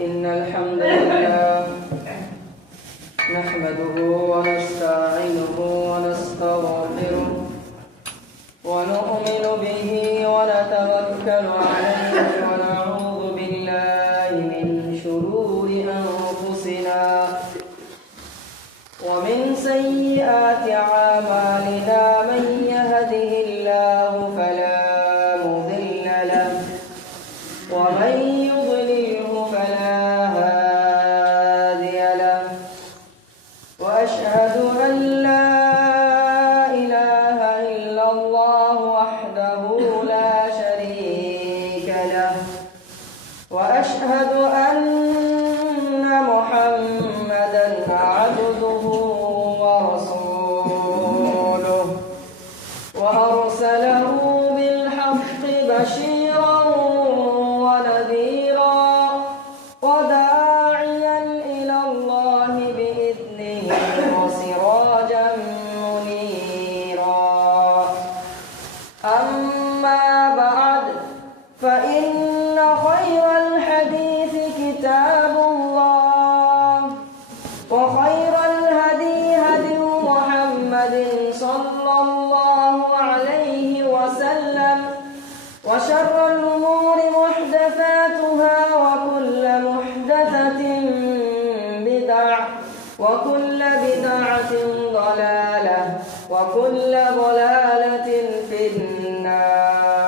إن الحمد لله نحمده ونستعينه ونستغفره ونؤمن به ونتوكل عليه ونعوذ بالله من شرور أنفسنا ومن سيئات أعمالنا من يهده الله فلا مضل له ومن يضلله فلا هادي له وأشهد أن لا إله إلا الله وحده لا شريك له وأشهد أن محمدا عبده ورسوله وأرسله بالحق بشيرا ونذيرا وداعيا إلى الله بإذنه وسراجا منيرا أما بعد فإن خير الحديث كتاب الله وخير الهدي هدي محمد صلى الله عليه وسلم وشر الأمور محدثاتها وكل محدثة بدعة وكل بدعة ضلالة وكل ضلالة في النار.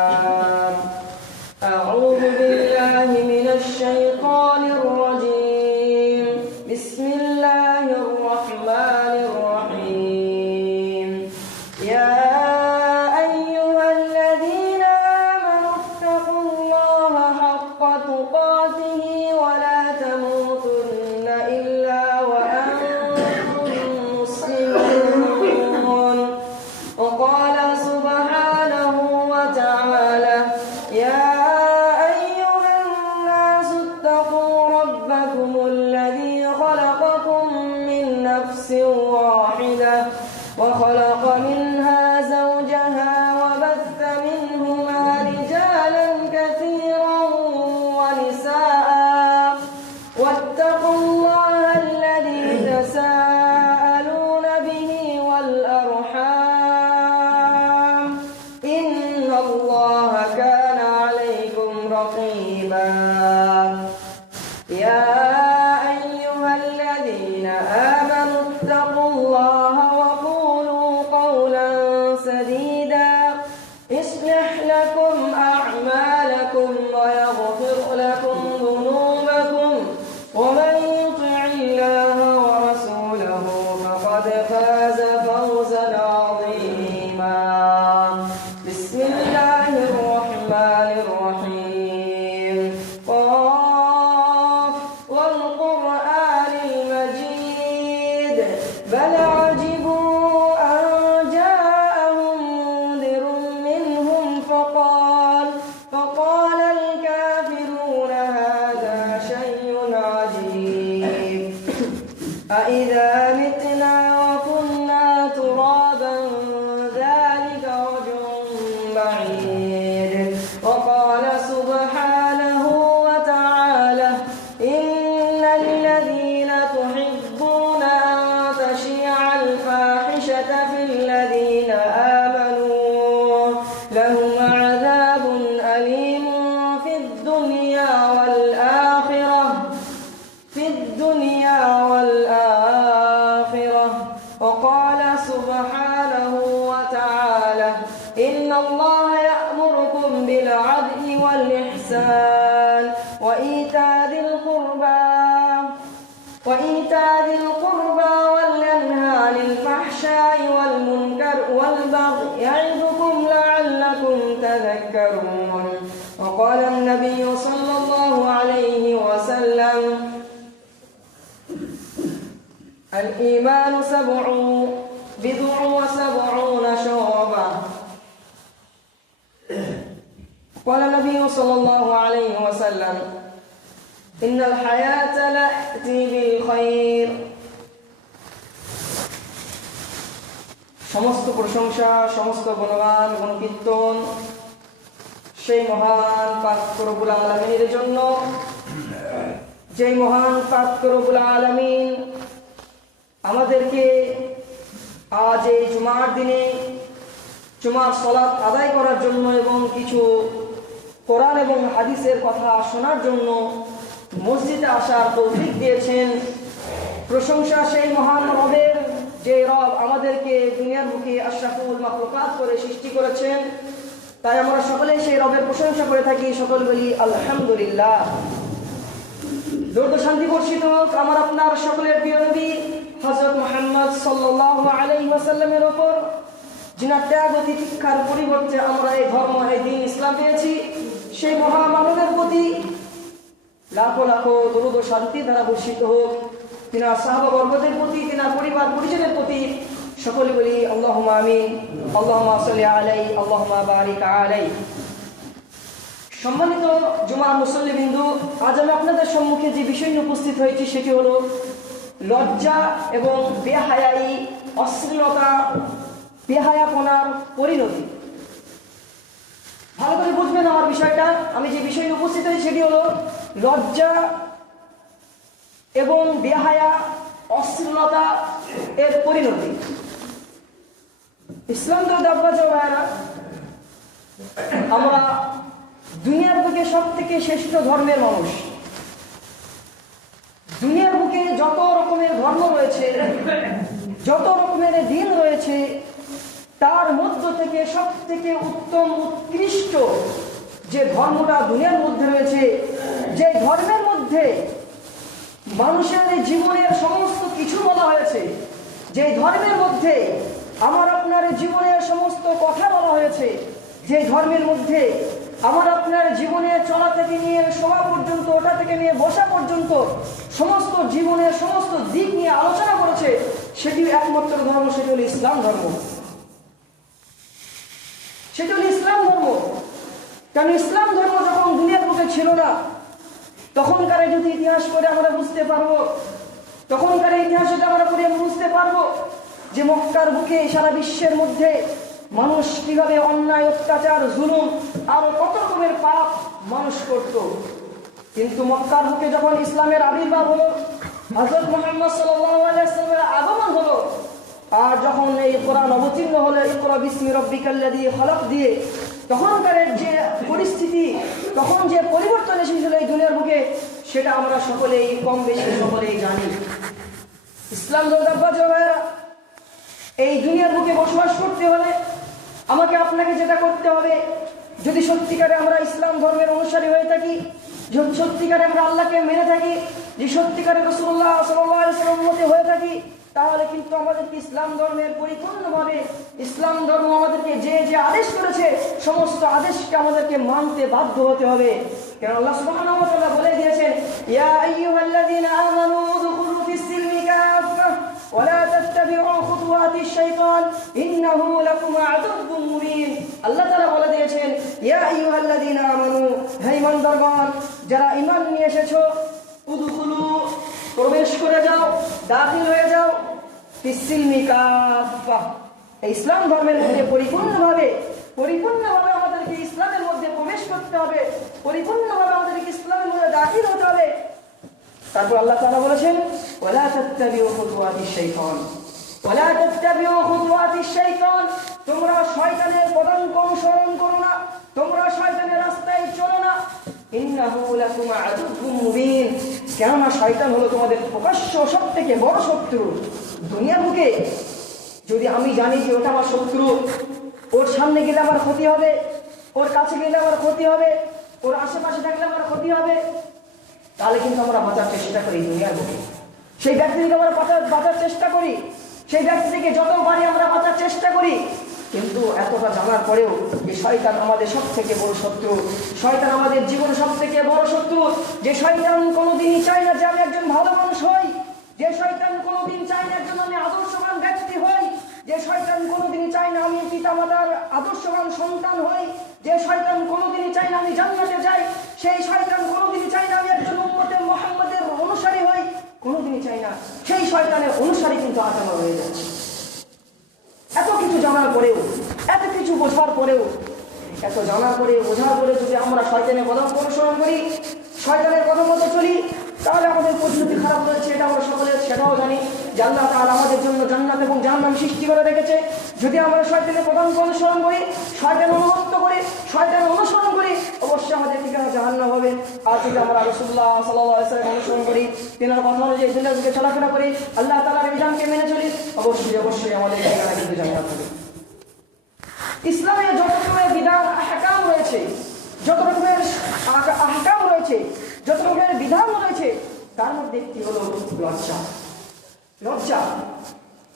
أعوذ بالله من الشيطان الرجيم. بسم الله الرحمن الرحيم. يا أيها الذين آمنوا اتقوا الله حق تقاته ولا تموتن إلا وأنتم مسلمون. وقال سبحانه وتعالى يا أيها الناس اتقوا ربكم الذي خلقكم من نفس واحدة وخلق منها زوجها وبث منهما رجالا كثيرا ونساء واتقوا الله الذي تساءلون به والأرحام إن الله كان عليكم رقيبا. يا أيها الذين آمنوا اتقوا الله وقولوا قولا سديدا يصلح لكم أعمالكم ويغفر لكم ذنوبكم ومن يطع الله ورسوله فقد فاز فوزا عظيما. بسم الله الرحمن الرحيم. قاف والقرآن المجيد بل عجبوا أن جاءهم منذر منهم فقال الكافرون هذا شيء عجيب أإذا متنا وكنا ترابا ذلك رجع بعيد. وقال سبحانه وتعالى إن الذين تحبون أن تشيع الفاحشة في الذين آمنوا لهم عذاب أليم في الدنيا والآخرة. وقال سبحانه وتعالى إن الله يأمركم بالعدل والإحسان وإيتاء ذي القربى وينهى عن الفحشاء والمنكر والبغي يعظكم لعلكم تذكرون. وقال النبي صلى الله عليه وسلم الإيمان بضع وسبعون شعبة. قال النبي صلى الله عليه وسلم إن الحياة لأتي بالخير. সমস্ত প্রশংসা সমস্ত গুণগান গুণকীর্তন সেই মহান পাক রব্বুল আলামিনের জন্য যে মহান পাক রব্বুল আলামিন আমাদেরকে আজ এই জুমার দিনে জুমার সালাত আদায় করার জন্য এবং কিছু কোরআন এবং হাদিসের কথা শোনার জন্য মসজিদে আসার তৌফিক দিয়েছেন। প্রশংসা সেই মহান রবের, যে রব আমাদেরকে দুনিয়ার বুকে আশরাফুল মাখলুকাত করে সৃষ্টি করেছেন। তাই আমরা সকলেই সেই রবের প্রশংসা করে থাকি, সকল বলি আলহামদুলিল্লাহ। দরুদ শান্তি বর্ষিত হোক আমার আপনার সকলের প্রিয় নবী হযরত মুহাম্মদ সাল্লাল্লাহু আলাইহি ওয়াসাল্লামের উপর, যিনার ত্যাগ ও তিতিক্ষার পরিবর্তে আমরা এই ধর্ম, এই দ্বীন ইসলাম পেয়েছি। সেই মহামানবের প্রতি লাখো লাখো দরুদ ও শান্তি দ্বারা বর্ষিত হোক, তিনার সাহাবাবর্গদের প্রতি, তিনার পরিবার পরিজনের প্রতি। সকলে বলি আল্লাহুম্মা আমিন, আল্লাহুম্মা সাল্লি আলাইহি, আল্লাহুম্মা বারিক আলাইহি। সম্মানিত জুমার মুসল্লিবৃন্দ, আজ আমি আপনাদের সম্মুখে যে বিষয় নিয়ে উপস্থিত হয়েছি সেটি হলো লজ্জা এবং বেহায়াই, অশ্লীলতা, বেহায়াপনার পরিণতি। ভালো করে বুঝবেন আমার বিষয়টা। আমি যে বিষয় নিয়ে উপস্থিত হয়েছি সেটি হলো লজ্জা এবং বেহায়া, অশ্লীলতা এর পরিণতি। ইসলাম তো ভাইরা, আমরা দুনিয়ার বুকে সব থেকে শ্রেষ্ঠ ধর্মের মানুষ। দুনিয়ার বুকে যত রকমের ধর্ম রয়েছে, যত রকমের দিন রয়েছে, তার মধ্য থেকে সব থেকে উত্তম, উৎকৃষ্ট যে ধর্মটা দুনিয়ার মধ্যে রয়েছে, যে ধর্মের মধ্যে মানুষের জীবনের সমস্ত কিছু বলা হয়েছে, যে ধর্মের মধ্যে আমার আপনার জীবনের সমস্ত কথা বলা হয়েছে, যে ধর্মের মধ্যে আমার আপনার জীবনে চলা থেকে নিয়ে শোয়া পর্যন্ত, ওটা থেকে নিয়ে বসা পর্যন্ত সমস্ত জীবনের সমস্ত দিক নিয়ে আলোচনা করেছে, সেটি একমাত্র ধর্ম, সেটি হল ইসলাম ধর্ম। সেটি হল ইসলাম ধর্ম। কারণ ইসলাম ধর্ম যখন দুনিয়ার বুকে ছিল না, তখনকার যদি ইতিহাস করে আমরা বুঝতে পারবো, তখনকার ইতিহাস যদি আমরা পড়ে বুঝতে পারবো যে মক্কার বুকে সারা বিশ্বের মধ্যে মানুষ কিভাবে অন্যায়, অত্যাচার, জুলুম আরো কত রকমের পাপ মানুষ করত। কিন্তু মক্কার বুকে যখন ইসলামের আবির্ভাব হলো, হযরত মুহাম্মদ সাল্লাল্লাহু আলাইহি ওয়াসাল্লামের আগমন হলো, আর যখন এই কোরআন অবতীর্ণ হলো ইকরা বিসমি রাব্বিকাল্লাযী খলাক দিয়ে, তখনকার যে পরিস্থিতি, তখন যে পরিবর্তন এসেছিল এই দুনিয়ার বুকে, সেটা আমরা সকলেই কম বেশি সকলেই জানি। ইসলাম ভাইরা, এই দুনিয়ার বুকে বসবাস করতে হলে আমাকে আপনাকে যেটা করতে হবে, যদি সত্যিকারে আমরা ইসলাম ধর্মের অনুসারী হয়ে থাকি, যদি সত্যিকারে আমরা আল্লাহকে মেনে থাকি, যে সত্যিকারে রাসূলুল্লাহ সাল্লাল্লাহু আলাইহি ওয়াসাল্লামের মতে হয়ে থাকি, তাহলে কিন্তু আমাদেরকে ইসলাম ধর্মের পরিপূর্ণভাবে, ইসলাম ধর্ম আমাদেরকে যে যে আদেশ করেছে সমস্ত আদেশকে আমাদেরকে মানতে বাধ্য হতে হবে। কারণ আল্লাহ সুবহানাহু ওয়া তাআলা বলে দিয়েছেন, ইয়া আইয়ুহাল্লাযীনা আমানু উদখুলু ফিস-সিলমি কাফা ওয়া লা তাত্তাবিউ খুতুওয়াতিশ শাইতান ইন্নাহু লাকুম আদুউম মুবিন। আল্লাহ তাআলা বলে দিয়েছেন, ইয়া আইয়ুহাল্লাযীনা আমানু, হে ঈমানদারগণ, যারা ঈমান নিয়ে এসেছো, উদখুলু, প্রবেশ করে যাও, দাখিল হয়ে যাও, ফিস-সিলমি কাফা, ইসলাম ধর্মের মধ্যে পরিপূর্ণভাবে আমাদেরকে ইসলামের মধ্যে প্রবেশ করতে হবে, পরিপূর্ণভাবে আমাদেরকে ইসলামের মধ্যে দাখিল হতে হবে। তারপর আল্লাহ তাআলা বলেছেন, ওয়ালা তাত্তাবিউ খুতুওয়াতিশ শাইতান, ওয়ালা তাত্তাবিউ খুতুওয়াতিশ শাইতান, তোমরা শয়তানের পদাঙ্ক অনুসরণ করো না, তোমরা শয়তানের রাস্তায় চলো না। ইন্নাহু লাকুম আদুউম মুবিন, কেননা শয়তান হলো তোমাদের প্রকাশ্য সবথেকে বড় শত্রু। দুনিয়ার বুকে যদি আমি জানি যে ওটা আমার শত্রু, ওর সামনে গেলে আমার ক্ষতি হবে, ওর কাছে গেলে আমার ক্ষতি হবে, ওর আশেপাশে থাকলে আমার ক্ষতি হবে, তাহলে কিন্তু আমরা বাঁচার চেষ্টা করি দুনিয়ার বুকে। সেই ব্যক্তি থেকে আমরা বাঁচার চেষ্টা করি, সেই ব্যক্তি থেকে যত পারি আমরা বাঁচার চেষ্টা করি। কিন্তু এতটা জানার পরেও যে শয়তান আমাদের সব থেকে বড় শত্রু, শয়তান আমাদের জীবনে সব থেকে বড় শত্রু, যে শয়তান কোনোদিনই চায় না যে আমি একজন ভালো মানুষ হই, যে শয়তান কোনোদিন চায় না একজন আমি আদর্শবান ব্যক্তি হই, যে শয়তান কোনোদিনই চায় না আমি পিতামাতার আদর্শবান সন্তান হই, যে শয়তান কোনোদিনই চায় না আমি জান্নাতে যাই, সেই শয়তান কোনোদিনই চায় না আমি একজন উম্মতে মুহাম্মাদের অনুসারী হই, কোনোদিনই চায় না। সেই শয়তানের অনুসারী কিন্তু আজ আমার হয়ে যাচ্ছে। এত কিছু জানার পরেও, এত কিছু বোঝার পরেও, এত জানার পরে বোঝার পরে যদি আমরা শয়তানের পদাঙ্ক অনুসরণ করি, শয়তানের কথা মতো চলি, তাহলে আযাব রয়েছে, এটা আমরা সকলে সেটাও জানি যে আল্লাহ তাআলা আমাদের জন্য জান্নাত এবং জাহান্নাম সৃষ্টি করে রেখেছে। যদি আমরা শয়তানের প্রধানকে অনুসরণ করি, শয়তানের অনুগত করি, শয়তানের অনুসরণ করি, অবশ্যই আমাদের ঠিকানা জাহান্নাম হবে। আর যদি আমরা রাসূলুল্লাহ সাল্লাল্লাহু আলাইহি ওয়াসাল্লাম অনুসরণ করি, তিনার কথা অনুযায়ী দুনিয়ার বুকে চলাফেরা করি, আল্লাহ তাআলার বিধানকে মেনে চলি, অবশ্যই আমাদের ঠিকানা কিন্তু জান্নাত হবে। ইসলামে যত রকমের বিধান আহকাম রয়েছে, যত রকমের আহকাম রয়েছে, যত রকমের বিধান রয়েছে, তার মধ্যে একটি হলো লজ্জা। লজ্জা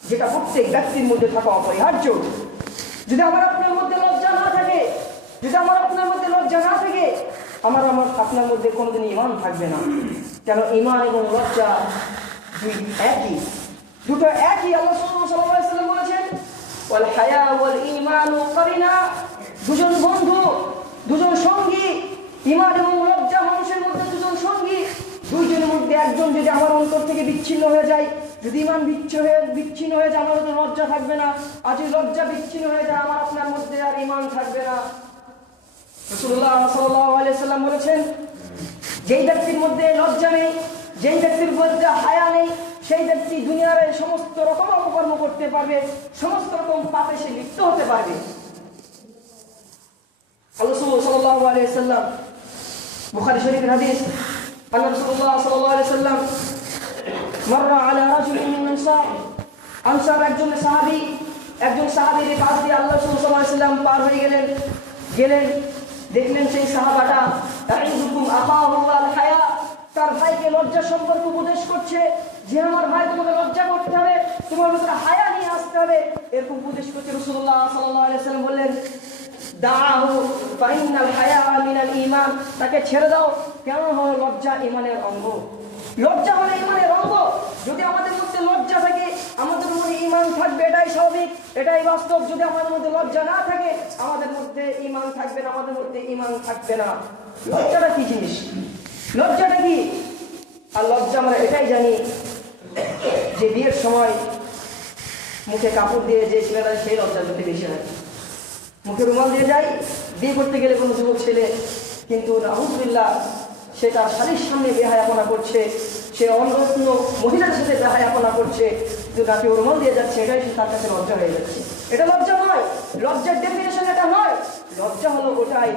যেটা প্রত্যেক ব্যক্তির মধ্যে থাকা অপরিহার্য। যদি আমার আপনার মধ্যে লজ্জা না থাকে, যদি আমার আপনার মধ্যে লজ্জা না থাকে, আমার আপনার মধ্যে কোনোদিন ঈমান থাকবে না। কেন? ঈমান এবং লজ্জা দুটো একই। আল্লাহ সাল্লাল্লাহু আলাইহি ওয়াসাল্লাম বলেছেন, ওয়াল হায়া ওয়াল ঈমানু কারিনা, দুজন বন্ধু, দুজন সঙ্গী। ঈমান এবং লজ্জা মানুষের মধ্যে দুজন সঙ্গী। দুইজনের মধ্যে একজন যদি আমার অন্তর থেকে বিচ্ছিন্ন হয়ে যায়, যদি ঈমান বিচ্ছিন্ন হয়ে যায়, আমার মধ্যে লজ্জা থাকবে না। আর যদি লজ্জা বিচ্ছিন্ন হয়ে যায়, আমার আপনার মধ্যে আর ঈমান থাকবে না। রাসূলুল্লাহ সাল্লাল্লাহু আলাইহি ওয়াসাল্লাম বলেছেন, যেই ব্যক্তির মধ্যে লজ্জা নেই, যেই ব্যক্তির মধ্যে হায়া নেই, সেই ব্যক্তি দুনিয়ার সমস্ত রকম অপকর্ম করতে পারবে, সমস্ত রকম পাপে সে লিপ্ত হতে পারবে। আল্লাহ সাল্লাল্লাহু আলাইহি ওয়াসাল্লাম, বুখারী শরীফের হাদিস, আল্লাহ রাসূলুল্লাহ সাল্লাল্লাহু আলাইহি ওয়াসাল্লাম মাররা আলা রাজুলিন মিন আনসার একজন সাহাবীর কাছ দিয়ে আল্লাহ সাল্লাল্লাহু আলাইহি ওয়াসাল্লাম পার হয়ে গেলেন। দেখলেন সেই সাহাবাটা তাইযুকুম আখাহু আল হায়া, তার ভাইকে লজ্জা সম্পর্কে উপদেশ করছে যে আমার ভাই, তোমাকে লজ্জা করতে হবে, তোমার ভিতরে হায়া নিয়ে আসতে হবে, এরকম উপদেশ করছে। রাসূলুল্লাহ সাল্লাল্লাহু আলাইহি ওয়াসাল্লাম বললেন, দাআহু ফাইনাল হায়া মিনাল ঈমান, তাকে ছেড়ে দাও, কেন হলো লজ্জা ঈমানের অঙ্গ। লজ্জা হলো ঈমানের অঙ্গ। যদি আমাদের মধ্যে লজ্জা থাকে, আমাদের মধ্যে ঈমান থাকবে, এটাই স্বাভাবিক, এটাই বাস্তব। যদি আমাদের মধ্যে লজ্জা না থাকে, আমাদের মধ্যে ঈমান থাকবে না, আমাদের মধ্যে ঈমান থাকবে না। লজ্জাটা কি জিনিস? লজ্জাটা কি? আর লজ্জা আমরা এটাই জানি যে বিয়ের সময় মুখে কাপড় দিয়ে যে ছেলেরা, সেই লজ্জা করতে বেশি হয়। মুখে রুমাল দিয়ে যায় বিয়ে করতে গেলে কোনো যুবক ছেলে, কিন্তু নাউযুবিল্লাহ সে তার স্বামীর সামনে বেহায়াপনা করছে, সে অন্য মহিলার সাথে বেহায়াপনা করছে, কিন্তু তাকে রুমাল দিয়ে যাচ্ছে, এটাই তার কাছে লজ্জা হয়ে যাচ্ছে। এটা লজ্জা নয়, লজ্জার ডেফিনেশন এটা নয়। লজ্জা হলো ওটাই,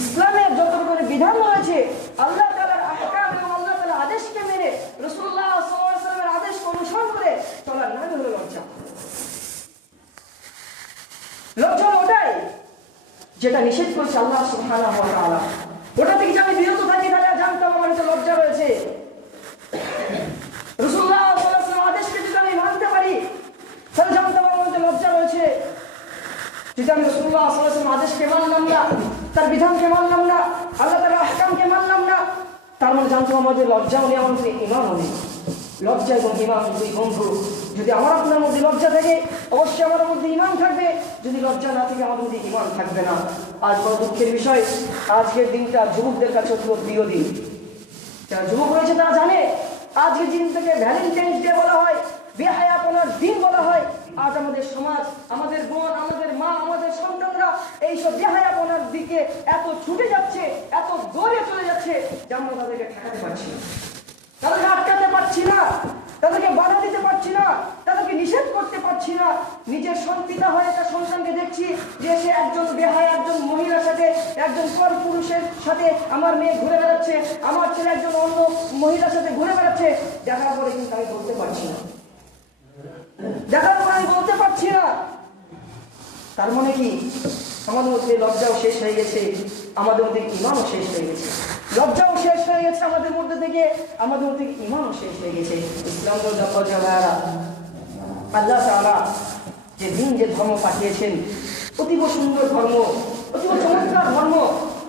ইসলামের যত রকমের বিধান রয়েছে, আল্লাহ তাআলার আহকাম এবং আল্লাহ তাআলার আদেশকে মেনে, রাসূলুল্লাহ সাল্লাল্লাহু আলাইহি ওয়াসাল্লামের আদেশকে অনুসরণ করে চলার নাম হলো লজ্জা। লজ্জা ওটাই যেটা নিষেধ করছে আল্লাহ সুবহানাহু ওয়া তাআলা। ওটা থেকে যদি আমি বিরত থাকি, তাহলে জানতাম আমার কাছে লজ্জা রয়েছে। রাসূলুল্লাহ সাল্লাল্লাহু আলাইহি ওয়াসাল্লামের আদেশকে যদি আমি মানতে পারি, তাহলে জানতাম আমার মধ্যে লজ্জা রয়েছে। যদি আমি রাসূলুল্লাহ সাল্লাল্লাহু আলাইহি ওয়াসাল্লামের আদেশকে মানলাম না, তার বিধানকে মানলাম না, আল্লাহ তাআলার আহকামকে মানলাম না, তার মানে জানতাম আমাদের লজ্জাও নেই, আমার মধ্যে ঈমানও নেই। লজ্জা এবং ঈমান দুই বন্ধু। যদি আমার আপনার মধ্যে লজ্জা থাকে, অবশ্যই আমার মধ্যে ঈমান থাকবে। যদি লজ্জা না থাকে, আমার মধ্যে ঈমান থাকবে না। আজ বড় দুঃখের বিষয়, আজকের দিনটা যুবকদের কাছে অত্যন্ত প্রিয় দিন। যারা যুবক রয়েছে তারা জানে আজকের দিনটাকে ভ্যালেন্টাইন্স ডে বলা হয়, বেহায়াপনার দিন বলা হয়। আজ আমাদের সমাজ, আমাদের বোন, আমাদের মা, আমাদের সন্তানরা এইসব বেহায়াপনার দিকে এত ছুটে যাচ্ছে, এত দৌড়ে চলে যাচ্ছে যে আমরা তাদেরকে ঠেকাতে পারছি না, তাদেরকে আটকাতে পারছি না, তাদেরকে বাধা দিতে পারছি না, তাদেরকে নিষেধ করতে পারছি না। নিজের সন্তান হয়ে তার সন্তানকে দেখছি যে সে একজন বেহায়া, একজন মহিলার সাথে, একজন পর পুরুষের সাথে আমার মেয়ে ঘুরে বেড়াচ্ছে, আমার ছেলে একজন অন্য মহিলার সাথে ঘুরে বেড়াচ্ছে। দেখার পরে কিন্তু আমি বলতে পারছি না, দেখার পরে আমি বলতে পারছি না। তার মানে কি? আমাদের মধ্যে লজ্জাও শেষ হয়ে গেছে, আমাদের মধ্যে ঈমানও শেষ হয়ে গেছে। লজ্জাও শেষ হয়ে গেছে আমাদের মধ্যে থেকে, আমাদের মধ্যে ঈমানও শেষ হয়ে গেছে। ইসলাম আল্লাহ তাআলা যে দিন, যে ধর্ম পাঠিয়েছেন, অতীব সুন্দর ধর্ম, অতীব চমৎকার ধর্ম,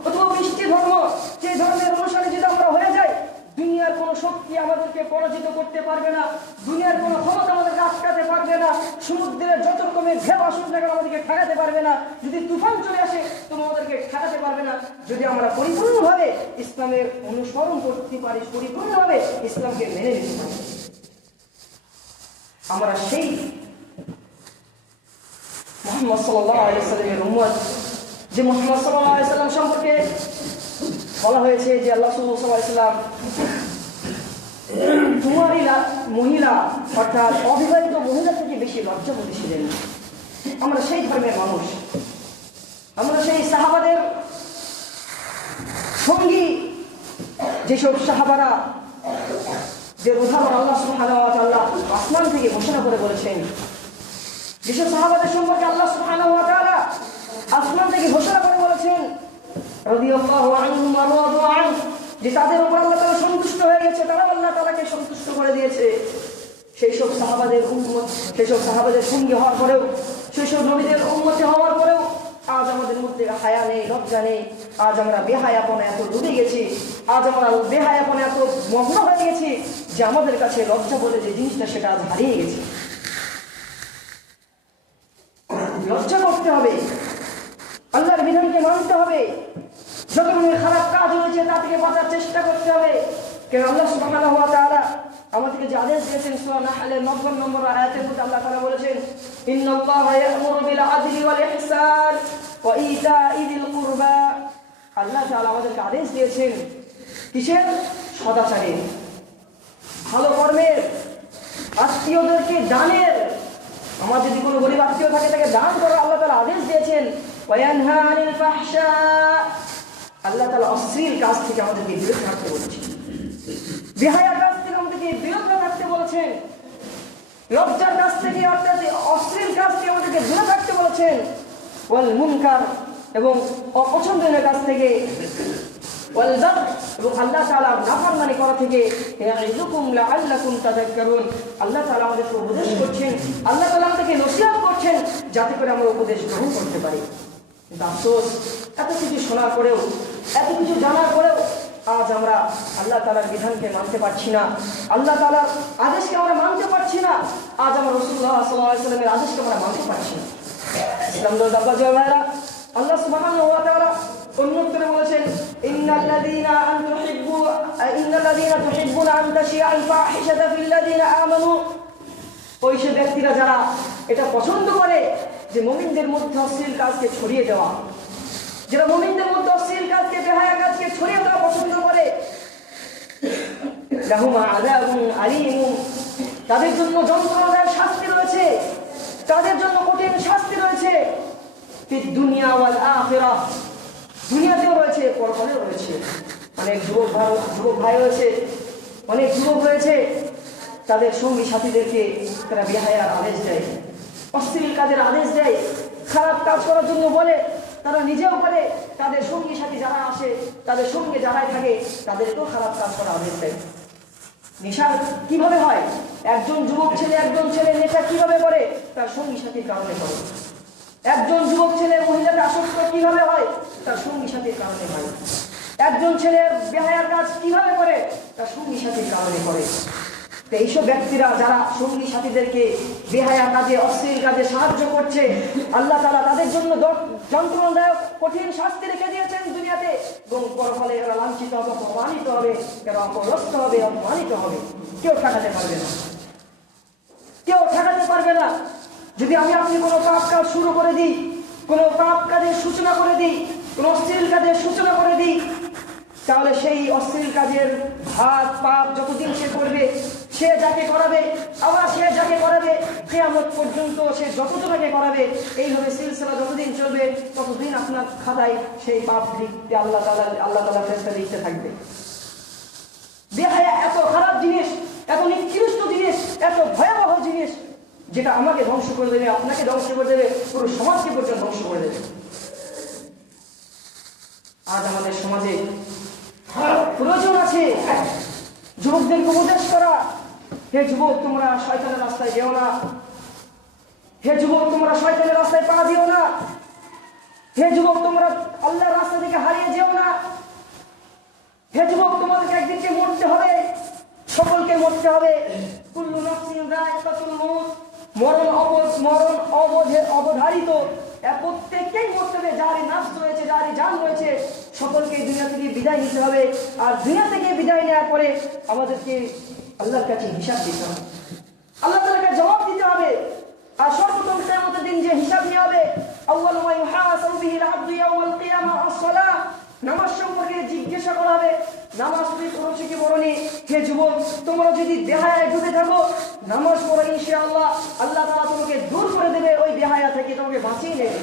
অতীব মিষ্টি ধর্ম। যে ধর্মের অনুসারে যদি আমরা হয়ে যাই, দুনিয়ার কোনো শক্তি আমাদেরকে পরাজিত করতে পারবে না, দুনিয়ার কোনো ক্ষমতা আমাদেরকে আটকাতে পারবে না, সমুদ্রের যত রকমের ঢেউ আসুক না কেন আমাদেরকে ঠেকাতে পারবে না, যদি তুফান চলে আসে তুমি আমাদেরকে ঠেকাতে পারবে না। যদি আমরা পরিপূর্ণভাবে ইসলামের অনুসরণ করতে পারি, পরিপূর্ণভাবে ইসলামকে মেনে নিতে পারি, আমরা সেই মুহাম্মদ সাল্লাল্লাহু আলাইহি ওয়াসাল্লামের উম্মত, যে মুহাম্মদ সাল্লাল্লাহু আলাইহি ওয়াসাল্লাম সম্পর্কে বলা হয়েছে যে আল্লাহ সাল্লাল্লাহু আলাইহি ওয়াসাল্লাম কুমারী মহিলা অর্থাৎ অবিবাহিত মহিলা থেকে বেশি লজ্জাবতী ছিলেন। আমরা সেই ধর্মের মানুষ, আমরা সেই সাহাবাদের সঙ্গী, যেসব সাহাবারা যে উদাহরণ আল্লাহ সুবহানাহু ওয়া তাআলা আসমান থেকে ঘোষণা করে বলেছেন, যেসব সাহাবাদের সম্পর্কে আল্লাহ সুবহানাহু ওয়া তাআলা আসমান থেকে ঘোষণা করে বলেছেন রাদিয়াল্লাহু আনহুম ওয়া রাদু আনহু, যে তাদের উপর আল্লাহ তাআলা সন্তুষ্ট হয়ে গেছে, তারা আল্লাহ তাআলাকে সন্তুষ্ট করে দিয়েছে। সেই সব সাহাবাদের উম্মত, সেই সব সাহাবাদের সঙ্গী হওয়ার পরেও, সেই সব নবীদের উম্মতে হওয়ার পরেও আজ আমাদের মধ্যে হায়া নেই, লজ্জা নেই। আজ আমরা বেহায়াপনে এত ডুবে গেছি, আজ আমরা বেহায়াপনে এত মগ্ন হয়ে গেছি যে আমাদের কাছে লজ্জা বলে যে জিনিসটা সেটা আজ হারিয়ে গেছে। লজ্জা করতে হবে, আল্লাহর বিধানকে মানতে হবে, যত রকমের খারাপ কাজ রয়েছে তা থেকে বাঁচার চেষ্টা করতে হবে। কেন আল্লাহ সুবহানাহু ওয়া তাআলা আমাদেরকে যে আদেশ দিয়েছেন সূরা নাহলের 90 নম্বর আয়াতের মধ্যে আল্লাহ তাআলা বলেছেন, ইন্নাল্লাহা ইয়া'মুরু বিল আদলি ওয়াল ইহসান ওয়া ইতা'i যিল কুরবা। আল্লাহ তাআলা আমাদেরকে আদেশ দিয়েছেন কিসের? সদাচারের, ভালো কর্মের, আত্মীয়দেরকে দানের। আমার যদি কোনো গরিব আত্মীয় থাকে তাকে দান করার আল্লাহ তাআলা আদেশ দিয়েছেন। ওয়া ইয়ানহা আনিল ফাহশা, আল্লাহ তাআলা অশ্লীল কাজ থেকে আমাদেরকে বিরত থাকতে বলেছেন, বেহায়া কাজ থেকে আমাদেরকে বিরত থাকতে বলেছেন, লজ্জার কাজ থেকে অর্থাৎ অশ্লীল কাজ থেকে আমাদেরকে দূরে থাকতে বলেছেন। ওয়াল মুনকার, এবং অপছন্দনীয় কাজ থেকে, ওয়াল যার, এবং আল্লাহ তাআলার নাফরমানি করা থেকে। ইয়াইযুকুম লাআল্লাকুম তাযাক্কারুন, আল্লাহ তাআলা আমাদেরকে উপদেশ করছেন, আল্লাহ তাআলা আমাদেরকে নসিহত করছেন যাতে করে আমরা উপদেশ গ্রহণ করতে পারি। কিন্তু আফসোস, এত কিছু শোনার পরেও, এত কিছু জানার পরেও আজ আমরা আল্লাহ তাআলার বিধানকে মানতে পারছি না, আল্লাহ তাআলার আদেশকে আমরা মানতে পারছি না। আজ আমরা রাসূলুল্লাহ সাল্লাল্লাহু আলাইহি ওয়াসাল্লামের আদেশকে আমরা মানতে পারছি না। ইসলাম দল দাব্বা জওয়ারা আল্লাহ সুবহানাহু ওয়া তাআলা অন্যত্রে বলেছেন, ইন্নাল্লাযীনা তুহিব্বুনা আন তাশিআল ফাহিশাতা ফিল্লাযীনা আমানু, ওই সে ব্যক্তিরা যারা এটা পছন্দ করে যে মুমিনদের মধ্যে অশ্লীল কাজকে ছড়িয়ে দেওয়া, যারা মুমিনদের মধ্যে অশ্লীল কাজকে, বেহায়া কাজকে ছড়িয়ে দেওয়া পছন্দ করে, লাহুম আযাবুন আলীম, তাদের জন্য যন্ত্রণাদায়ক শাস্তি রয়েছে, তাদের জন্য কঠিন শাস্তি রয়েছে। ফিদ দুনিয়া ওয়াল আখিরাহ, দুনিয়াতেও রয়েছে, পরকালেও রয়েছে। অনেক যুবক ভাই রয়েছে, অনেক যুবক রয়েছে, তাদের সঙ্গী সাথীদেরকে তারা বেহায়ার আদেশ দেয়, অশ্লীল কাজের আদেশ দেয়, খারাপ কাজ করার জন্য বলে, তারা নিজেও করে, তাদের সঙ্গী সাথী যারা আসে, তাদের সঙ্গে যারাই থাকে তাদেরকেও খারাপ কাজ করার আদেশ দেয়। নেশা কিভাবে হয়? একজন যুবক ছেলে, একজন ছেলে নেশা কিভাবে করে? তার সঙ্গী সাথীর কারণে করে। একজন যুবক ছেলে মহিলাকে আসক্ত কিভাবে হয়? তার সঙ্গী সাথীর কারণে হয়। একজন ছেলে বেহায়ার কাজ কিভাবে করে? তার সঙ্গী সাথীর কারণে করে। তো এইসব ব্যক্তিরা যারা সঙ্গী সাথীদেরকে বেহায়া কাজে, অশ্লীল কাজে সাহায্য করছে, আল্লাহ তাআলা তাদের জন্য যন্ত্রণাদায়ক কঠিন শাস্তি রেখে দিয়েছেন দুনিয়াতে, এবং পরকালে এরা লাঞ্ছিত হবে, অপমানিত হবে, এরা অপদস্থ হবে, অপমানিত হবে। কেউ ঠেকাতে পারবে না, কেউ ঠেকাতে পারবে না। যদি আপনি কোনো পাপ কাজ শুরু করে দিই, কোনো পাপ কাজের সূচনা করে দিই, কোনো অশ্লীল কাজের সূচনা করে দিই, তাহলে সেই অশ্লীল কাজের হাত পাপ যতদিন সে করবে, সে যাকে করাবে, আবার সে যাকে করাবে, কিয়ামত পর্যন্ত সে যতজনকে করাবে, এইভাবে সিলসিলা যতদিন চলবে ততদিন আপনার খাতায় সেই পাপ লিখতে আল্লাহ তাআলা ফেরেশতা লিখতে থাকবে। বেহায়া এত খারাপ জিনিস, এত নিকৃষ্ট জিনিস, এত ভয়াবহ জিনিস, যেটা আমাকে ধ্বংস করে দেবে, আপনাকে ধ্বংস করে দেবে, পুরো সমাজকে পর্যন্ত ধ্বংস করে দেবে। আজ আমাদের সমাজে প্রয়োজন আছে যুবকদেরকে উপদেশ করা। হে যুবক, তোমরা শয়তানের রাস্তায় যেও না। হে যুবক, তোমরা শয়তানের রাস্তায় পা দিও না। হে যুবক, তোমরা আল্লাহর রাস্তা থেকে হারিয়ে যেও না। হে যুবক, তোমাদেরকে একদিনকে মরতে হবে, সকলকে মরতে হবে। কুল্লু নাফসিন যায়িকাতুল মউত, মরণ অবধারিত, প্রত্যেককেই মরতে হবে। যারই নাফস রয়েছে, যারই জান রয়েছে, সকলকে দুনিয়া থেকে বিদায় নিতে হবে। আর দুনিয়া থেকে বিদায় নেওয়ার পরে আমাদেরকে আল্লাহর কাছে হিসাব দিতে হবে, আল্লাহ তাআলার কাছে জবাব দিতে হবে। আর সর্বপ্রথম কিয়ামতের দিন যে হিসাব নেওয়া হবে, আউয়ালু মা ইউহাসাবু বিহিল আবদু ইয়াওমাল কিয়ামাহ আস-সালাহ, নামাজ সম্পর্কে জিজ্ঞাসা করা হবে, নামাজ তুমি পড়ছো কি পড়নি? হে যুবক, তোমরা যদি বেহায়ায় ডুবে থাকো, নামাজ পড়ো, ইনশাআল্লাহ আল্লাহ তাআলা তোমাকে দূর করে দেবে, ওই বেহায়া থেকে তোমাকে বাঁচিয়ে নেবে।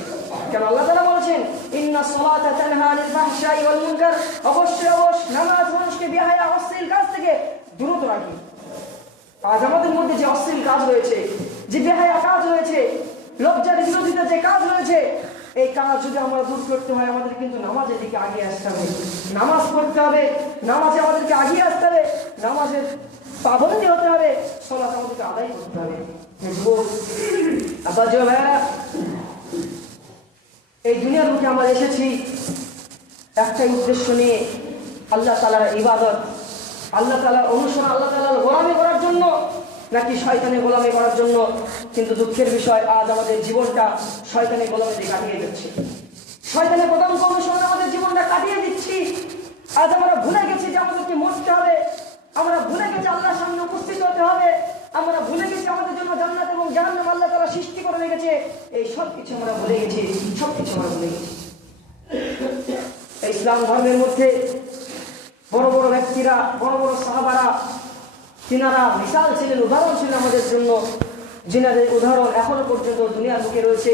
কারণ আল্লাহ তাআলা বলেছেন, ইন্না সলাতা তানহা আনিল ফাহশাই ওয়াল মুনকার, অবশ্যই নামাজ মানুষকে বেহায়া অশ্লীল কাজ থেকে দূরত রাখে। আজ আমাদের মধ্যে যে অশ্লীল কাজ রয়েছে, যে বেহায়া কাজ রয়েছে, লজ্জার বিরোধিতা যে কাজ রয়েছে, এই কাজ যদি আমরা দূর করতে হয়, আমাদের কিন্তু নামাজের দিকে আগিয়ে আসতে হবে, নামাজ পড়তে হবে, নামাজে আমাদেরকে আগিয়ে আসতে হবে, নামাজের পাবন্দি হতে হবে, সালাত আমাদেরকে আদায় করতে হবে। এই দুনিয়ার বুকে আমরা এসেছি একটাই উদ্দেশ্য নিয়ে, আল্লাহ তাআলার ইবাদত, আল্লাহ তাআলার অনুসরণ, আল্লাহ তাআলার গোলামি করার জন্য নাকি শয়তানের গোলামি করার জন্য। কিন্তু দুঃখের বিষয়, আজ আমাদের জীবনটা শয়তানের গোলামিতে কাটিয়ে যাচ্ছে, শয়তানের পদাঙ্ক অনুসরণে আমাদের জীবনটা কাটিয়ে দিচ্ছি। আজ আমরা ভুলে গেছি যে আমাদেরকে মরতে হবে, আমরা ভুলে গেছি আল্লাহর সামনে উপস্থিত হতে হবে, আমরা ভুলে গেছি আমাদের জন্য জান্নাত এবং জাহান্নাম আল্লাহ তাআলা সৃষ্টি করে রেখেছে। এই সব কিছু আমরা ভুলে গেছি, সব কিছু আমরা ভুলে গেছি। ইসলাম ধর্মের মধ্যে বড় বড় ব্যক্তিরা, বড় বড় সাহাবারা, তিনারা মিসাল ছিলেন, উদাহরণ ছিলেন আমাদের জন্য, যিনাদের উদাহরণ এখনো পর্যন্ত দুনিয়ার বুকে রয়েছে।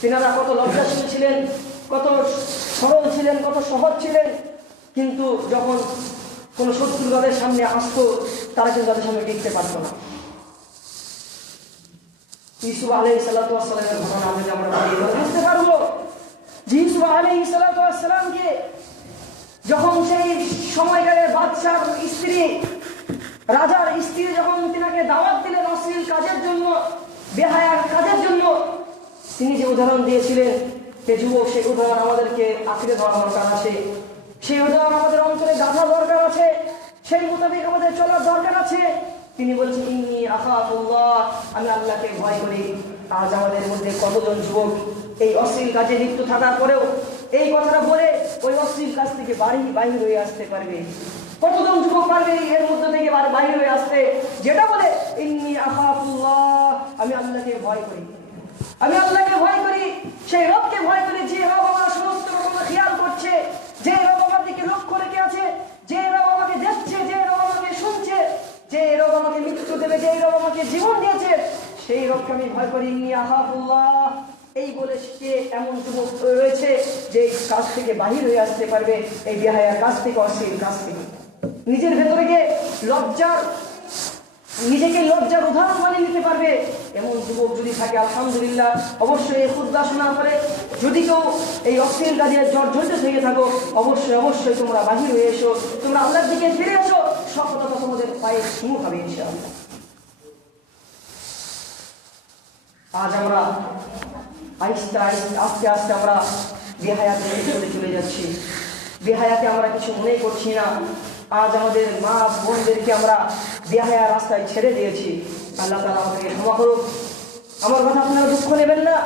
তিনারা কত লজ্জাশীল ছিলেন, কত সরল ছিলেন, কত সহজ ছিলেন, কিন্তু যখন কোনো শত্রু তাদের সামনে আসতো, তারা কিন্তু তাদের সামনে টিকতে পারত না। ইউসুফ আলাইহিস সালাতু ওয়াস সালামের ঘটনা আমরা বুঝতে পারবো যে ইউসুফ আলাইহিস সালাতু ওয়াস সালামকে যখন সেই সময়কালে বাদশার স্ত্রী, রাজার স্ত্রী যখন তিনাকে দাওয়াত দিলেন অশ্লীল কাজের জন্য, বেহায়ার কাজের জন্য, তিনি যে উদাহরণ দিয়েছিলেন, সে যুবক, সেই উদাহরণ আমাদেরকে আঁকড়ে ধরা দরকার আছে, সেই উদাহরণ আমাদের অন্তরে গাঁথা দরকার আছে, সেই মোতাবেক আমাদের চলার দরকার আছে। তিনি বলছেন, ইন্নী আখাফুল্লাহ, আমি আল্লাহকে ভয় করি। আজ আমাদের মধ্যে কতজন যুবক এই অশ্লীল কাজে লিপ্ত থাকার পরেও এই কথাটা বলে ওই অশ্লীল কাজ থেকে বাহির হয়ে আসতে পারবে? কতজন যুবক পারবে এর মধ্যে থেকে বাহির হয়ে আসতে, যেটা বলে ইন্নী আখাফুল্লাহ, আমি আল্লাহকে ভয় করি, আমি আল্লাহকে ভয় করি, সেই রবকে ভয় করি, যে রব আমার সমস্ত রকম খেয়াল করছে, যে রব আমার দিকে লক্ষ্য রেখে আছে, যে রব আমাকে দেখছে, যে রব আমাকে শুনছে, যে রব আমাকে মৃত্যু দেবে, যে রব আমাকে জীবন দিয়েছে, সেই রবকে আমি ভয় করি। ইন্নী আখাফুল্লাহ, এই বলে সে এমন যুবক রয়েছে যে এই কাজ থেকে বাহির হয়ে আসতে পারবে, এই বেহায়ার কাজ থেকে, অশ্লীল কাজ থেকে। নিজের ভেতরে গিয়ে নিজেকে লজ্জার উদাহরণ বানিয়ে নিতে পারবে এমন যুবক যদি থাকে, আলহামদুলিল্লাহ। অবশ্যই এই খুতবা শোনার পরে যদি কেউ এই অশ্লীল কাজে জড়িত থেকে থাকো, অবশ্যই তোমরা বাহির হয়ে এসো, তোমরা আল্লাহর দিকে ফিরে এসো, সফলতা তোমাদের পায়ে চুমু খাবে ইনশাআল্লাহ। আজ আমরা আস্তে আস্তে আমরা বেহায়াতে চলে যাচ্ছি, বেহায়াতে আমরা কিছু মনে করছি না। আজ আমাদের মা বোনদেরকে আমরা বেহায়া রাস্তায় ছেড়ে দিয়েছি। আল্লাহ তাআলা আমাদেরকে ক্ষমা করুক। আমার কথা আপনারা দুঃখ নেবেন না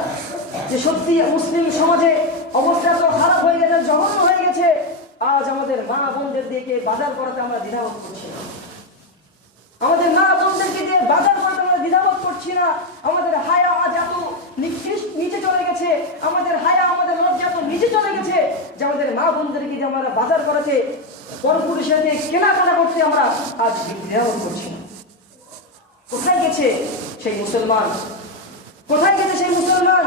যে সত্যি মুসলিম সমাজে অবস্থা এত খারাপ হয়ে গেছে, জঘন্য হয়ে গেছে। আজ আমাদের মা বোনদের দিকে বাজার করাতে আমরা দ্বিধাবোধ করছি না, আমাদের মা বোনদেরকে দিয়ে বাজার করাতে আমরা দ্বিধাবোধ করছি না। আমাদের হায়া আজ এত নিচে চলে গেছে, আমাদের হায়া, আমাদের লজ্জা এত নিচে চলে গেছে যে আমাদের মা বোনদেরকে দিয়ে আমরা বাজার করাতে, পরপুরুষের সাথে কেনাকাটা করতে আমরা আজ দ্বিধাবোধ করছি না। কোথায় গেছে সেই মুসলমান? কোথায় গেছে সেই মুসলমান?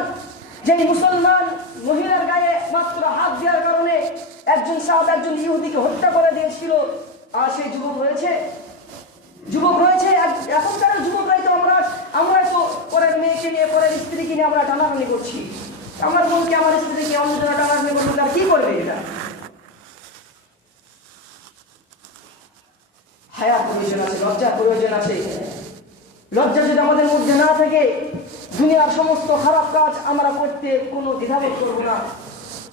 যে মুসলমান মহিলার গায়ে মাত্র হাত দেওয়ার কারণে একজন সাহাবা একজন ইহুদিকে হত্যা করে দিয়েছিল। আর সেই যুবক রয়েছে, এখনকার যুবকরাই তো আমরা তো পরের মেয়েকে নিয়ে, পরের স্ত্রীকে নিয়ে আমরা টানাটানি করছি। আমার বোনকে, আমার স্ত্রীকে অন্য জন্য টানাটানি করবে, তার কি করবে? এটা হায়ার প্রয়োজন আছে, লজ্জার প্রয়োজন আছে। লজ্জা যদি আমাদের মধ্যে না থাকে, দুনিয়ার সমস্ত খারাপ কাজ আমরা করতে কোনো দ্বিধাবোধ করবো না।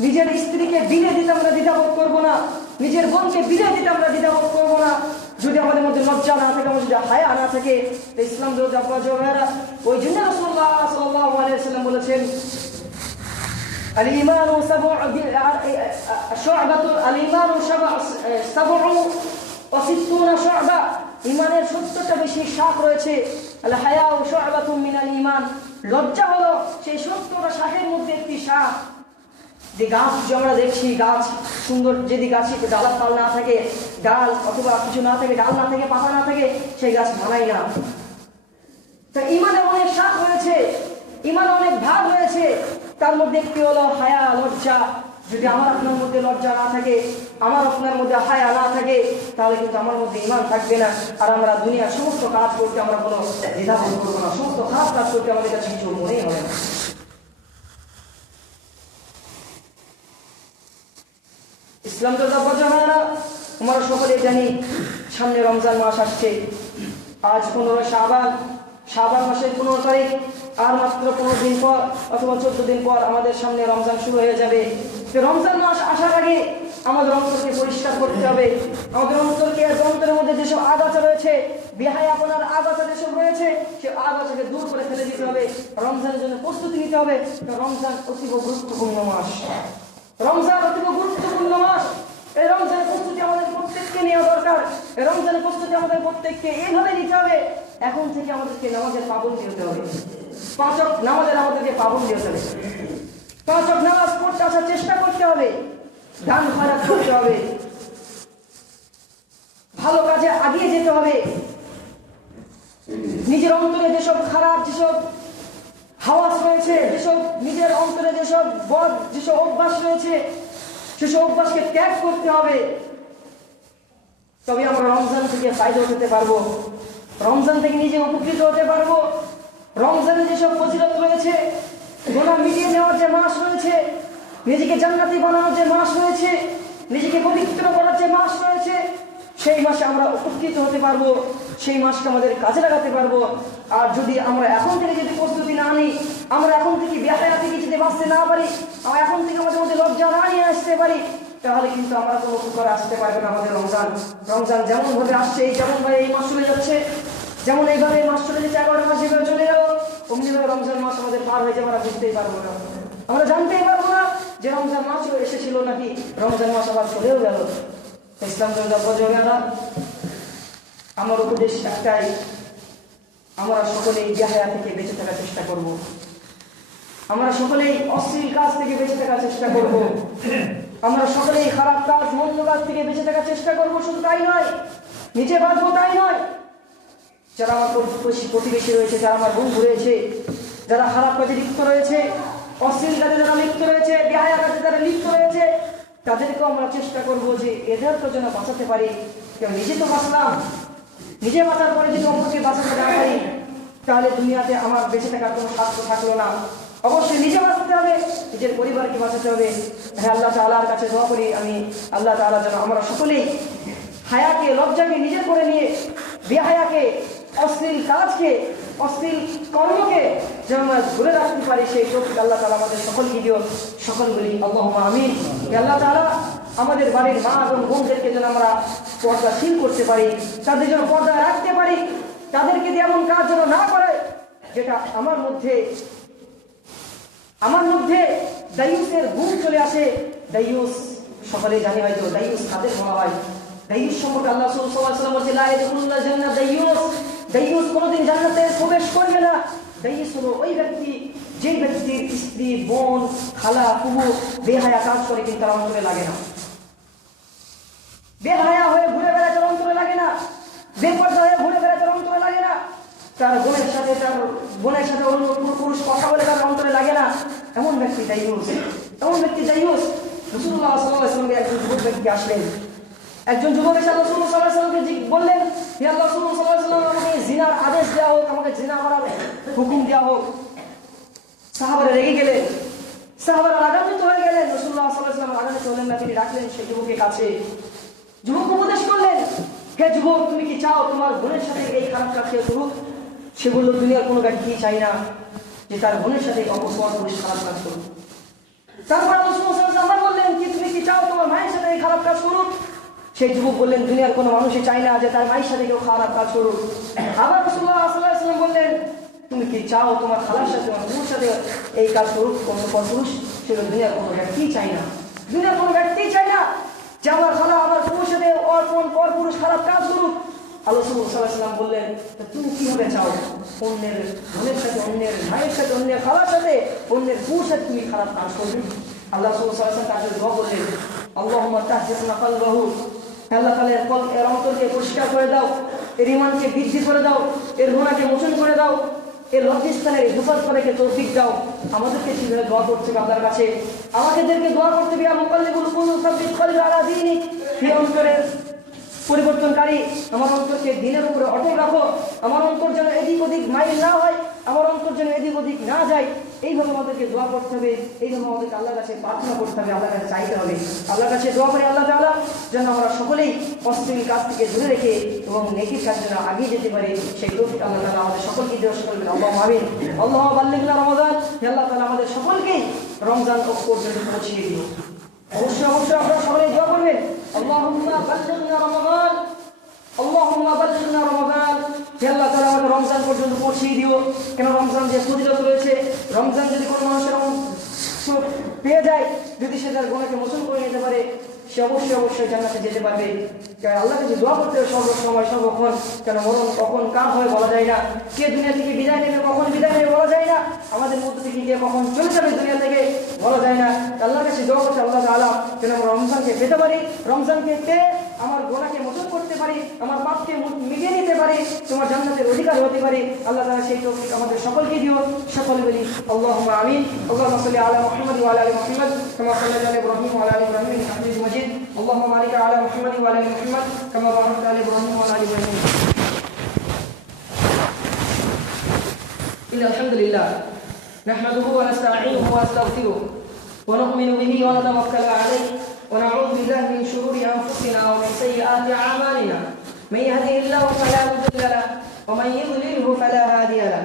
নিজের স্ত্রীকে বিয়ে দিতে আমরা দ্বিধাবোধ করবো না, নিজের বোনকে বিয়ে দিতে আমরা দ্বিধাবোধ করবো না। যদি আমাদের মধ্যে লজ্জা না থাকে, আমাদের যদি হায়া না থাকে, ইসলাম ওই জন্য রাসূলুল্লাহ সাল্লাল্লাহু আলাইহি ওয়াসাল্লাম বলেছেন, আল-ঈমানু সাব'ু ওয়া সিত্তুনা শু'বা, ঈমানের 70টা বেশি শাখ রয়েছে। আল হায়াউ শু'বাতুম মিনাল ঈমান, লজ্জা হলো সেই 70টা শাখের মধ্যে একটি শাখ। যে গাছ যে আমরা দেখছি, গাছ সুন্দর, যদি গাছে ডালা পাল না থাকে, ডাল অথবা কিছু না থাকে, ডাল না থাকে, পাতা না থাকে, সেই গাছ মানায় না। তা ইমানে অনেক শাখ রয়েছে, ইমানে অনেক ভাগ রয়েছে, তার মধ্যে একটি হলো হায়া, লজ্জা। যদি আমার আপনার মধ্যে লজ্জা না থাকে, আমার আপনার মধ্যে হায়া না থাকে, তাহলে কিন্তু আমার মধ্যে ইমান থাকবে না। আর আমরা দুনিয়ার সমস্ত কাজ করতে আমরা কোনো দ্বিধাবোধ করবো না, সমস্ত খারাপ কাজ করতে আমাদের কাছে কিছু মনেই হবে না। ইসলাম তো আমরা সকলে জানি সামনে রমজান মাস আসছে। আজ 15 শাবান, শাবান মাসের 15 তারিখ, আর মাত্র 15 দিন পর অথবা 14 দিন পর আমাদের সামনে রমজান শুরু হয়ে যাবে। রমজান মাস আসার আগে আমাদের অন্তরকে পরিষ্কার করতে হবে। আমাদের অন্তরকে, অন্তরের মধ্যে যেসব আগাছা রয়েছে, বেহায়াপনার আগাছা যেসব রয়েছে, সে আগাছাকে দূর করে ফেলে দিতে হবে। রমজানের জন্য প্রস্তুতি নিতে হবে। রমজান অতীব গুরুত্বপূর্ণ মাস, রমজান অতীব গুরুত্বপূর্ণ মাস। এই রমজানের প্রস্তুতি আমাদের প্রত্যেককে নেওয়া দরকার। এই রমজানের প্রস্তুতি আমাদের প্রত্যেককে এইভাবে নিতে হবে। এখন থেকে আমাদেরকে নামাজের পাবন্দি হতে হবে। 5 ওয়াক্ত নামাজের আমাদেরকে পাবন্দি হতে হবে। 5 ওয়াক্ত নামাজ পড়তে আসার চেষ্টা করতে হবে। দান খয়রাত করতে হবে, ভালো কাজে আগিয়ে যেতে হবে। নিজের অন্তরে যেসব খারাপ, যেসব হাওয়াস রয়েছে, যেসব নিজের অন্তরে যেসব বদ, যেসব অভ্যাস রয়েছে, সেসব অভ্যাসকে ত্যাগ করতে হবে। তবে আমরা রমজান থেকে ফায়দা উঠাতে পারবো, রমজান থেকে নিজে উপকৃত হতে পারবো। রমজানে যেসব ফজিলত রয়েছে, গুনাহ মিটিয়ে নেওয়ার যে মাস রয়েছে, নিজেকে জান্নাতি বানানোর যে মাস রয়েছে, নিজেকে পবিত্র করার যে মাস রয়েছে, সেই মাসে আমরা উপকৃত হতে পারবো, সেই মাসকে আমাদের কাজে লাগাতে পারবো। আর যদি আমরা এখন থেকে যদি প্রস্তুতি না নিই, আমরা এখন থেকে বেহায়া থেকে যদি বাঁচতে না পারি, আমরা এখন থেকে আমাদের মধ্যে লজ্জা না নিয়ে আসতে পারি, তাহলে কিন্তু আমরা কোনো উপকারে আসতে পারবে না। আমাদের রমজান, রমজান যেমন ভাবে আসছে, যেমন ভাবে এই মাস চলে যাচ্ছে, যেমন এইভাবে এই মাস চলে যাচ্ছে, 11 মাস যেভাবে চলে গেল, অমনিভাবে রমজান মাস আমাদের পার হয়ে যাবে, আমরা বুঝতেই পারবো না, আমরা জানতেই পারবো না যে রমজান মাস এসেছিল নাকি রমজান মাস আবার চলেও গেল। ইসলাম ধর্মের আমার উপদেশ একটাই, আমরা সকলেই বেহায়া থেকে বেঁচে থাকার চেষ্টা করব। আমরা সকলেই অশ্লীল কাজ থেকে বেঁচে থাকার চেষ্টা করব। আমরা সকলেই খারাপ কাজ, মন্দ কাজ থেকে বেঁচে থাকার চেষ্টা করব। শুধু তাই নয়, নিজে বাঁচবো তাই নয়, যারা আমার প্রতিবেশী রয়েছে, যারা আমার বন্ধু রয়েছে, যারা খারাপ কাজে লিপ্ত রয়েছে, অশ্লীল কাজে যারা লিপ্ত রয়েছে, বেহায়া কাজে যারা লিপ্ত রয়েছে, তাদেরকেও আমরা চেষ্টা করব যে এদেরকে যেন বাঁচাতে পারি। কেউ নিজে তো বাঁচলাম, নিজে বাঁচার পরে যদি অপরকে বাঁচাতে না পারি, তাহলে দুনিয়াতে আমার বেঁচে থাকার কোনো স্বার্থ থাকলো না। অবশ্যই নিজে বাঁচতে হবে, নিজের পরিবারকে বাঁচাতে হবে। হ্যাঁ, আল্লাহ তাআলার কাছে দোয়া করি আমি, আল্লাহ তাআলা যেন আমরা সকলেই হায়াকে, লজ্জাকে নিজের করে নিয়ে বেহায়াকে, অশ্লীল কাজকে, অশ্লীল কর্মকে যেন আমরা ধরে রাখতে পারি, সেই তৌফিক আল্লাহ তাআলা আমাদের সকলকে দিও। সকল বলি আল্লাহুম্মা আমিন। আল্লাহ তাআলা আমাদের বাড়ির মা এবং বোনদেরকে যেন আমরা পর্দাশীল করতে পারি, তাদের যেন পর্দা রাখতে পারি, তাদেরকে দিয়ে এমন কাজ যেন না করে যেটা আমার মধ্যে দায়ুসের গুণ চলে আসে। দায়ুস সকলে জানি, হয়তো দায়ুস কাদের বলা হয়। দায়ুস সম্পর্কে আল্লাহ সাল্লাল্লাহু আলাইহি ওয়াসাল্লাম বলেছেন, লা ইয়াদখুলুল জান্নাত দায়ুস, দায়ুস কোনোদিন জান্নাতে প্রবেশ করবে না। দায়ুস হলো ওই ব্যক্তি, যে ব্যক্তির স্ত্রী, বোন, খালা, ফুফু বেহায়া কাজ করে কিন্তু তার অন্তরে লাগে না, বেহায়া হয়ে ঘুরে বেড়াতে অন্তরে লাগে না, বেপরদা হয়ে ঘুরে বেড়াতে অন্তরে লাগে না, তার বোনের সাথে অন্য পুরুষ কথা বলে তার অন্তরে লাগে না, এমন ব্যক্তি দায়ুস। এমন ব্যক্তি দায়ুস। রাসূলুল্লাহ সাল্লাল্লাহু আলাইহি ওয়াসাল্লাম একজন যুবক ব্যক্তি আসলেন, একজন যুবক এসে রাসূলুল্লাহ সাল্লাল্লাহু আলাইহি ওয়াসাল্লামকে বললেন, হে আল্লাহ রাসূল সাল্লাল্লাহু আলাইহি ওয়াসাল্লাম, আমাকে জিনার আদেশ দেওয়া হোক, আমাকে জিনা করার হুকুম দেওয়া হোক। সাহাবারা রেগে গেলেন, সাহাবারা রাগান্বিত হয়ে গেলেন। রাসূলুল্লাহ সাল্লাল্লাহু আলাইহি ওয়াসাল্লাম রাগান্বিত হলেন না, তিনি ডাকলেন সেই যুবকের কাছে, যুবক উপদেশ করলেন, হে যুবক, তুমি কি চাও তোমার বোনের সাথে এই খারাপ কাজ কেউ করুক? সে বলল, দুনিয়ার কোনো ব্যক্তি চাই না যে তার বোনের সাথে অপর পুরুষ খারাপ কাজ করুক। তারপর রাসূলুল্লাহ সাল্লাল্লাহু আলাইহি ওয়াসাল্লাম বললেন, কি তুমি কি চাও তোমার মায়ের সাথে এই খারাপ কাজ করুক? সেই যুবক বললেন, দুনিয়ার কোনো মানুষই চায় না যে তার মায়ের সাথে কেউ খারাপ কাজ করুক। আবার রাসূলুল্লাহ সাল্লাল্লাহু আলাইহি ওয়াসাল্লাম বললেন, তুমি কি চাও তোমার খালার সাথে, তোমার বোনের সাথে এই কাজ করুক কোনো পুরুষ? সেটা দুনিয়ার কোনো ব্যক্তি চায় না, দুনিয়ার কোনো ব্যক্তি চায় না যে আমার খালা, আমার বোনের সাথে পর পুরুষ খারাপ কাজ করুক। আল্লাহ সাল্লাল্লাহু আলাইহি ওয়াসাল্লাম বললেন, তুমি কিভাবে চাও অন্যের বোনের সাথে, অন্যের মায়ের সাথে, অন্যের খালার সাথে, অন্যের বোনের সাথে তুমি খারাপ কাজ করবে? আল্লাহ রাসূল সাল্লাল্লাহু আলাইহি ওয়াসাল্লাম তাকে দোয়া করলেন, আল্লাহুম্মা তাহজিসনা কলবাহু, আল্লাহ তাআলা এর অন্তরকে পরিষ্কার করে দাও, এর ঈমানকে বৃদ্ধি করে দাও, এর গুনাহকে মোচন করে দাও, এর লজ্জাস্থানের হেফাজত করে তৌফিক দাও। আমাদেরকে সেভাবে দোয়া করতে হবে আল্লাহর কাছে, আমাদেরকে দোয়া করতে হবে, ইয়া মুকাল্লিবুল কুলুব সাব্বিত কলবি আলা দীনিক, হে অন্তরের পরিবর্তনকারী, আমার অন্তরকে দিনের উপরে অটল রাখো, আমার অন্তর যেন এদিক ওদিক মাইল না হয়, আমার অন্তর যেন এদিক ওদিক না যায়। এইভাবে আমাদেরকে দোয়া করতে হবে, এইভাবে আমাদেরকে আল্লাহর কাছে প্রার্থনা করতে হবে, আল্লাহর কাছে চাইতে হবে, আল্লাহর কাছে দোয়া করে আল্লাহ তাআলা যেন আমরা সকলেই অশ্লীল কাজ থেকে দূরে রেখে এবং নেকির কাজ যেন আগিয়ে যেতে পারে, সেই তৌফিক আল্লাহ তাআলা আমাদের সকলকে দেওয়া সকলকে আল্লাহুম্মা আমিন। আল্লাহুম্মা বাল্লিগনা রমাদান, হে আল্লাহ তাআলা আমাদের সকলকেই রমজান পর্যন্ত পৌঁছিয়ে দিও। অবশ্যই আপনারা সকলে দোয়া করবেন, আল্লাহুম্মা বাল্লিগনা রমাদান, আল্লাহুম্মা বাল্লিগনা রমাদান, হে আল্লাহ তাআলা আমাদের রমজান পর্যন্ত পৌঁছিয়ে দিও। কেন রমজান যে ফজিলত রয়েছে, রমজান যদি কোনো মানুষের পেয়ে যায়, যদি সে তার গুনাহকে মোচন করে নিতে পারে, সে অবশ্যই জান্নাতে যেতে পারবে। আল্লাহকে যে দোয়া করতে হবে সর্বসময় সর্বক্ষণ, কেন মরণ কখন কার হয় বলা যায় না, কে দুনিয়া থেকে বিদায় নেবে কখন বিদায় নেবে বলা যায় না, আমাদের মধ্যে থেকে কে কখন চলে যাবে দুনিয়া থেকে বলা যায় না। আল্লাহর কাছে দোয়া করতে আল্লাহ তাআলা যেন আমরা রমজানকে পেতে পারি, রমজানকে পেয়ে আমার গুনাহকে মোচন করতে পারি, আমার পাপকে মিটিয়ে নিতে পারি, তোমার জান্নাতের অধিকার হতে পারি। আল্লাহ তাআলা সেই তৌফিক আমাদের সকলকে দিও। সকলে বলি আল্লাহুম্মা আমিন। আল্লাহুম্মা সাল্লি আলা মুহাম্মাদ ওয়া আলা আলি মুহাম্মাদ কামা সাল্লাইতা আলা ইব্রাহিম ওয়া আলা আলি ইব্রাহিম ইন্নাকা হামিদুম মাজিদ। আল্লাহুম্মা বারিক আলা মুহাম্মাদ ওয়া আলা আলি মুহাম্মাদ কামা বারাকতা আলা ইব্রাহিম ওয়া আলা আলি ইব্রাহিম। ইন্নাল হামদুলিল্লাহ নাহমাদুহু ওয়া নাস্তাঈনুহু ওয়া নাস্তাগফিরুহ ওয়া নু'মিनु বিহি ওয়া নাতাওয়াক্কালু আলাইহি ونعوذ بالله من شرور أنفسنا ومن سيئات أعمالنا من يهده الله فلا مضل له ومن يضلله فلا هادي له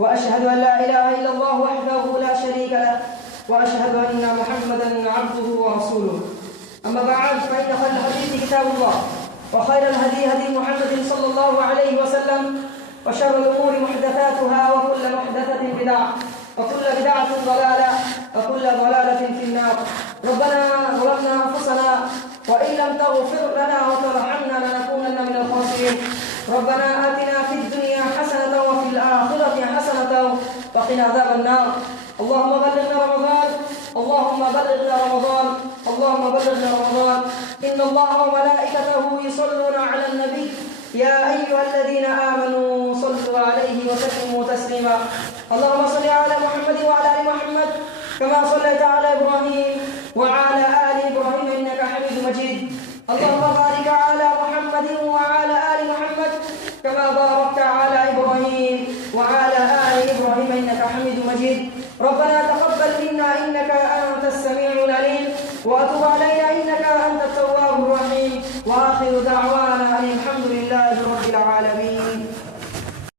وأشهد أن لا إله إلا الله وحده لا شريك له وأشهد أن محمدا عبده ورسوله أما بعد فإن خير الحديث كتاب الله وخير الهدي هدي محمد صلى الله عليه وسلم وشر الأمور محدثاتها وكل محدثة بدعة وكل بدعة ضلالة وكل ضلالة في النار. ربنا ظلمنا أنفسنا وإن لم تغفر لنا وترحمنا لنكونن من الخاسرين. ربنا آتنا في الدنيا حسنة وفي الآخرة حسنة وقنا عذاب النار. اللهم بلغنا رمضان، اللهم بلغنا رمضان، اللهم بلغنا رمضان. إن الله وملائكته يصلون على النبي يا أيها الذين آمنوا صلوا عليه وسلموا تسليما. اللهم صل على محمد وعلى آل محمد كما صليت على إبراهيم وعلى آل إبراهيم إنك حميد مجيد. اللهم بارك على محمد وعلى آل محمد كما باركت على إبراهيم وعلى آل إبراهيم إنك حميد مجيد. ربنا تقبل منا إنك أنت السميع العليم وأتوب